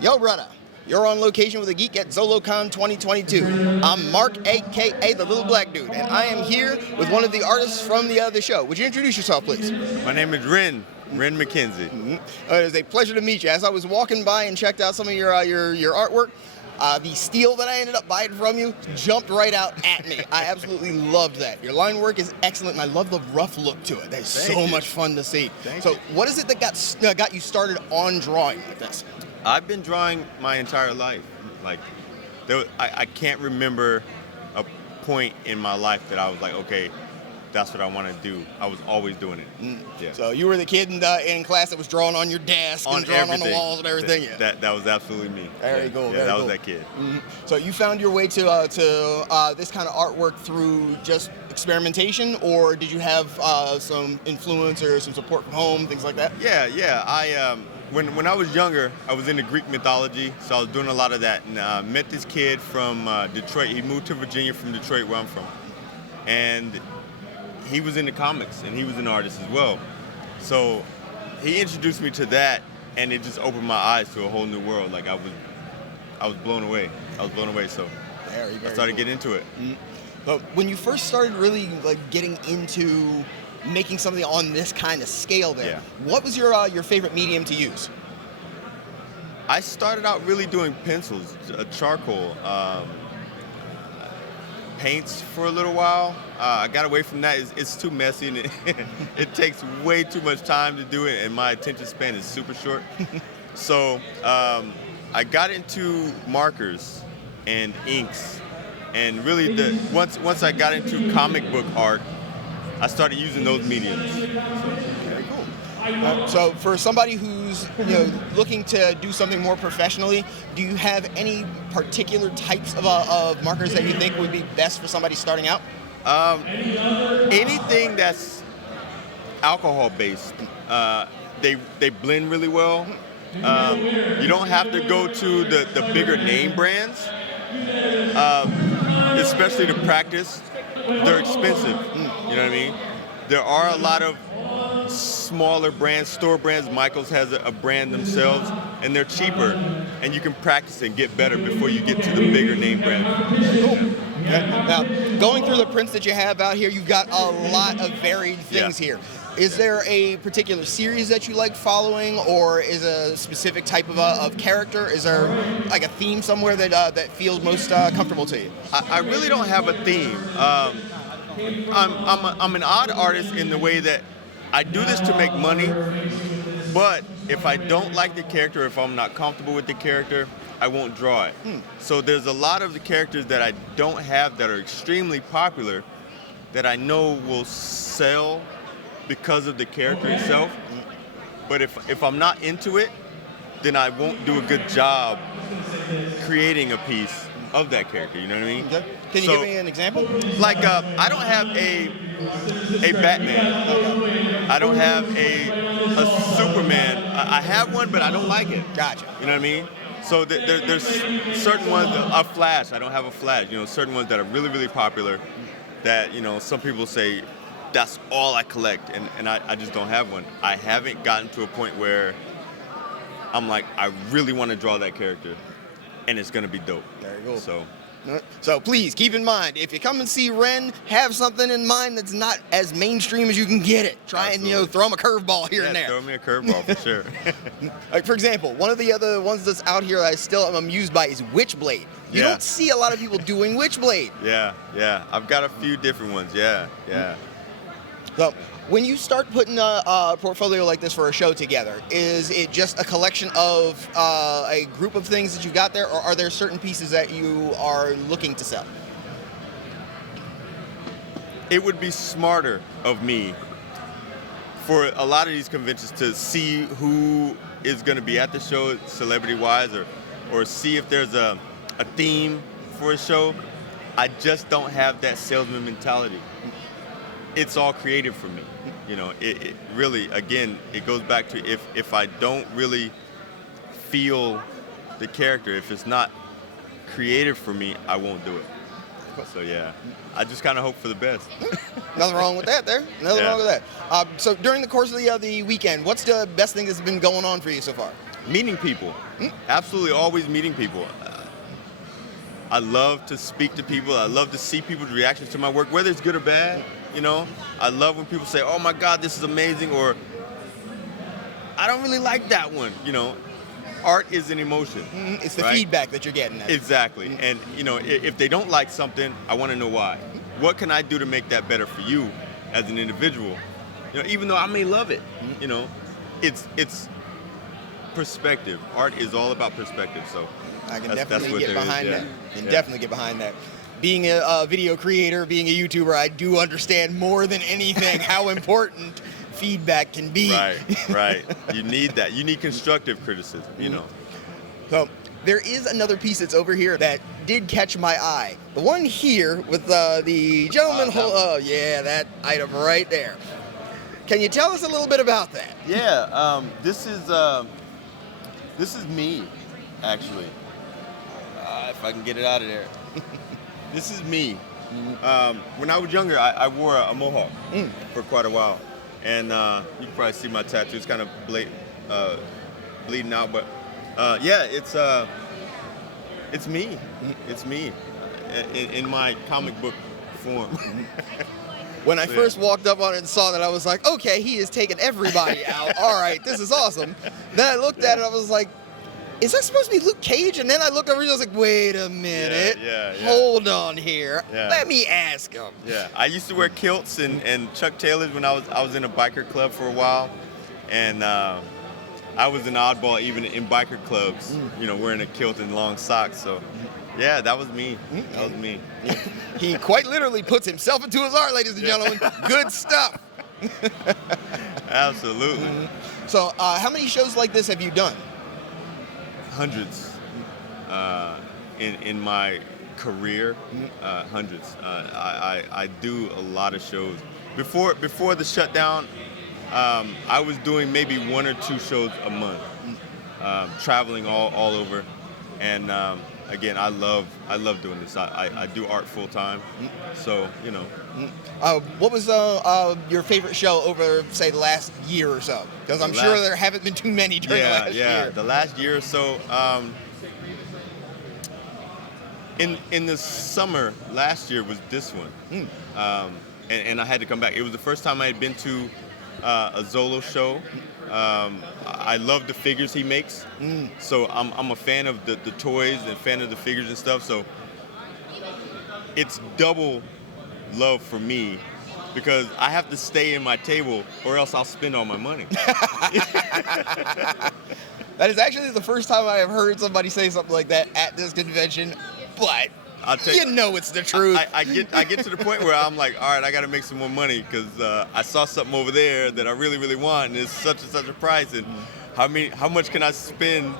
Yo, brother. You're on location with a Geek at Zolocon 2022. I'm Mark, a.k.a. the Little Black Dude, and I am here with one of the artists from the show. Would you introduce yourself, please? My name is Ren McKinzie. It is a pleasure to meet you. As I was walking by and checked out some of your artwork, the steel that I ended up buying from you jumped right out at me. I absolutely loved that. Your line work is excellent, and I love the rough look to it. That's so much fun to see. So what is it that got you started on drawing like this? I've been drawing my entire life. I can't remember a point in my life that I was like, okay, that's what I want to do. I was always doing it. Yeah. So you were the kid in class that was drawing on your desk and drawing on the walls and everything. That was absolutely me. Very cool. Yeah, that was that kid. So you found your way to this kind of artwork through just experimentation, or did you have some influence or some support from home, things like that? Yeah. When I was younger, I was into Greek mythology, so I was doing a lot of that. And met this kid from Detroit. He moved to Virginia from Detroit, where I'm from. And he was into comics, and he was an artist as well. So he introduced me to that, and it just opened my eyes to a whole new world. Like I was blown away. So I started getting into it. But when you first started really getting into making something on this kind of scale there, what was your favorite medium to use? I started out really doing pencils, charcoal, paints for a little while. I got away from that. It's too messy, and it takes way too much time to do it, and my attention span is super short. So I got into markers and inks, and really once I got into comic book art, I started using those mediums. Very cool. So for somebody who's looking to do something more professionally, do you have any particular types of markers that you think would be best for somebody starting out? Anything that's alcohol based, they blend really well. You don't have to go to the bigger name brands, especially to practice. They're expensive, you know what I mean? There are a lot of smaller brands, store brands. Michaels has a brand themselves, and they're cheaper, and you can practice and get better before you get to the bigger name brand. Cool. Now, going through the prints that you have out here, you've got a lot of varied things here. Is there a particular series that you like following, or is a specific type of character? Is there like a theme somewhere that feels most comfortable to you? I really don't have a theme. I'm an odd artist in the way that I do this to make money, but if I don't like the character, if I'm not comfortable with the character, I won't draw it. So there's a lot of the characters that I don't have that are extremely popular that I know will sell because of the character itself. But if I'm not into it, then I won't do a good job creating a piece of that character, you know what I mean? Okay. Can you give me an example? Like, I don't have a Batman. I don't have a Superman. I have one, but I don't like it. Gotcha. You know what I mean? So there's certain ones, a Flash, I don't have a Flash. Certain ones that are really, really popular that, some people say, that's all I collect, and I just don't have one. I haven't gotten to a point where I'm like, I really want to draw that character, and it's going to be dope. There you go. So please keep in mind, if you come and see Ren, have something in mind that's not as mainstream as you can get it. Try and throw him a curveball here and there. Throw me a curveball for sure. Like, for example, one of the other ones that's out here I still am amused by is Witchblade. You don't see a lot of people doing Witchblade. Yeah. I've got a few different ones. Yeah. So when you start putting a portfolio like this for a show together, is it just a collection of a group of things that you've got there, or are there certain pieces that you are looking to sell? It would be smarter of me for a lot of these conventions to see who is going to be at the show, celebrity-wise, or see if there's a theme for a show. I just don't have that salesman mentality. It's all creative for me. It really, again, it goes back to if I don't really feel the character, if it's not creative for me, I won't do it. So yeah, I just kind of hope for the best. Nothing wrong with that there. Nothing wrong with that. So during the course of the weekend, what's the best thing that's been going on for you so far? meeting people. Absolutely, always meeting people. I love to speak to people. I love to see people's reactions to my work, whether it's good or bad. You know, I love when people say, "Oh my God, this is amazing," or "I don't really like that one." You know, art is an emotion. It's the right? feedback that you're getting. Exactly. And you know, if they don't like something, I want to know why. What can I do to make that better for you as an individual? You know, even though I may love it, you know, it's perspective. Art is all about perspective. So I can that's definitely what get there is, behind yeah. that. And Yeah. definitely get behind that. Being a video creator, being a YouTuber, I do understand more than anything how important feedback can be. Right. You need that. You need constructive criticism, you know. So there is another piece that's over here that did catch my eye. The one here with the gentleman. Oh yeah, that item right there. Can you tell us a little bit about that? Yeah, this is me, actually. If I can get it out of there. This is me. When I was younger, I wore a mohawk for quite a while. And you can probably see my tattoo. It's kind of bleeding out. But yeah, it's me. It's me in my comic book form. When I first walked up on it and saw that, I was like, okay, he is taking everybody out. All right, this is awesome. Then I looked at it, I was like, is that supposed to be Luke Cage? And then I looked over and I was like, wait a minute. Yeah. Hold on here. Yeah. Let me ask him. Yeah, I used to wear kilts and Chuck Taylors when I was in a biker club for a while, and I was an oddball even in biker clubs, you know, wearing a kilt and long socks. So, yeah, that was me. That was me. He quite literally puts himself into his art, ladies and gentlemen. Good stuff. Absolutely. So, how many shows like this have you done? Hundreds in my career. Hundreds. I do a lot of shows. Before the shutdown, I was doing maybe 1 or 2 shows a month, traveling all over. And again, I love doing this. I do art full time, so you know. What was your favorite show over, say, the last year or so? Because I'm sure there haven't been too many during the last year. The last year or so. In the summer last year was this one, and I had to come back. It was the first time I had been to a Zolo show. I love the figures he makes, so I'm a fan of the toys and fan of the figures and stuff. So it's double love for me because I have to stay in my table or else I'll spend all my money. That is actually the first time I have heard somebody say something like that at this convention, but you know it's the truth. I get to the point where I'm like, all right, I got to make some more money because I saw something over there that I really, really want, and it's such and such a price, and how much can I spend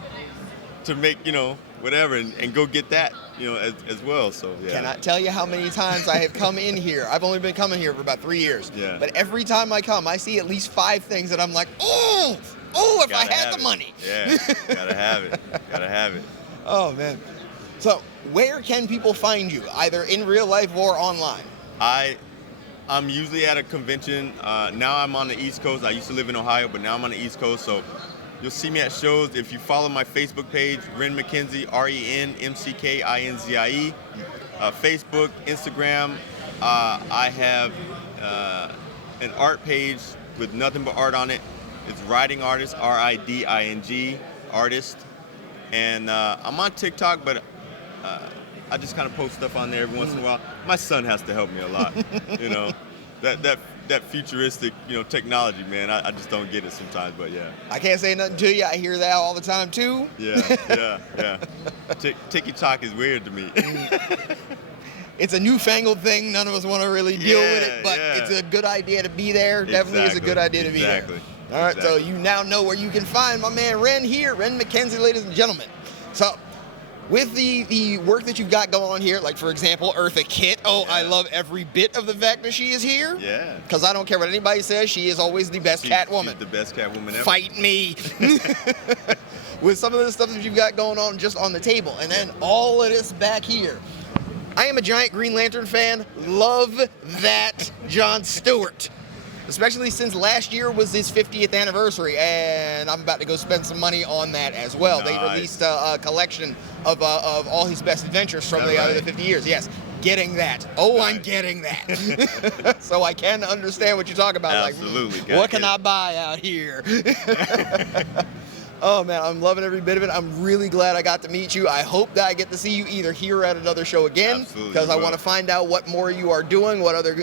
to make, you know, whatever, and go get that, you know, as well. So yeah. Cannot tell you how many times I have come in here. I've only been coming here for about 3 years. Yeah. But every time I come, I see at least 5 things that I'm like, oh, if I had the money. Yeah, gotta have it. Oh, man. So where can people find you, either in real life or online? I'm usually at a convention. Now I'm on the East Coast. I used to live in Ohio, but now I'm on the East Coast. So you'll see me at shows. If you follow my Facebook page, Ren McKinzie, RenMcKinzie. Facebook, Instagram. I have an art page with nothing but art on it. It's Writing Artist, RIDING, artist. And I'm on TikTok, but I just kind of post stuff on there every once in a while. My son has to help me a lot, you know. That futuristic, you know, technology, man. I just don't get it sometimes, but yeah. I can't say nothing to you. I hear that all the time too. Yeah. TikTok is weird to me. It's a newfangled thing. None of us want to really deal with it, but it's a good idea to be there. Definitely is a good idea to be there. All right, so you now know where you can find my man Ren here, Ren McKinzie, ladies and gentlemen. So, with the work that you've got going on here, like for example, Eartha Kitt. I love every bit of the fact that she is here. Yeah. Because I don't care what anybody says, she is always the best Catwoman. She's the best Catwoman ever. Fight me. With some of the stuff that you've got going on just on the table, and then all of this back here. I am a giant Green Lantern fan. Love that John Stewart. especially since last year was his 50th anniversary, and I'm about to go spend some money on that as well. Nice. They released a collection of all his best adventures from the right? the 50 years. Yes, getting that. Oh, Nice. I'm getting that. So I can understand what you talk about. Absolutely. Like, what can I buy out here? Oh man, I'm loving every bit of it. I'm really glad I got to meet you. I hope that I get to see you either here or at another show again, Absolutely, because I will. want to find out what more you are doing, what other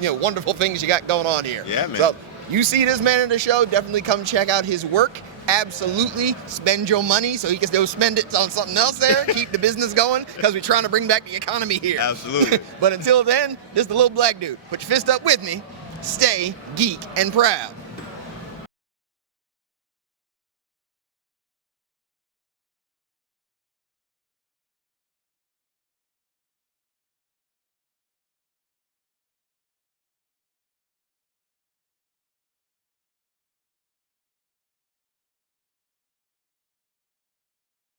wonderful things you got going on here. Yeah, man. So you see this man in the show, definitely come check out his work. Absolutely spend your money so he can go spend it on something else there, keep the business going, because we're trying to bring back the economy here. Absolutely. But until then, this is the little black dude. Put your fist up with me. Stay geek and proud.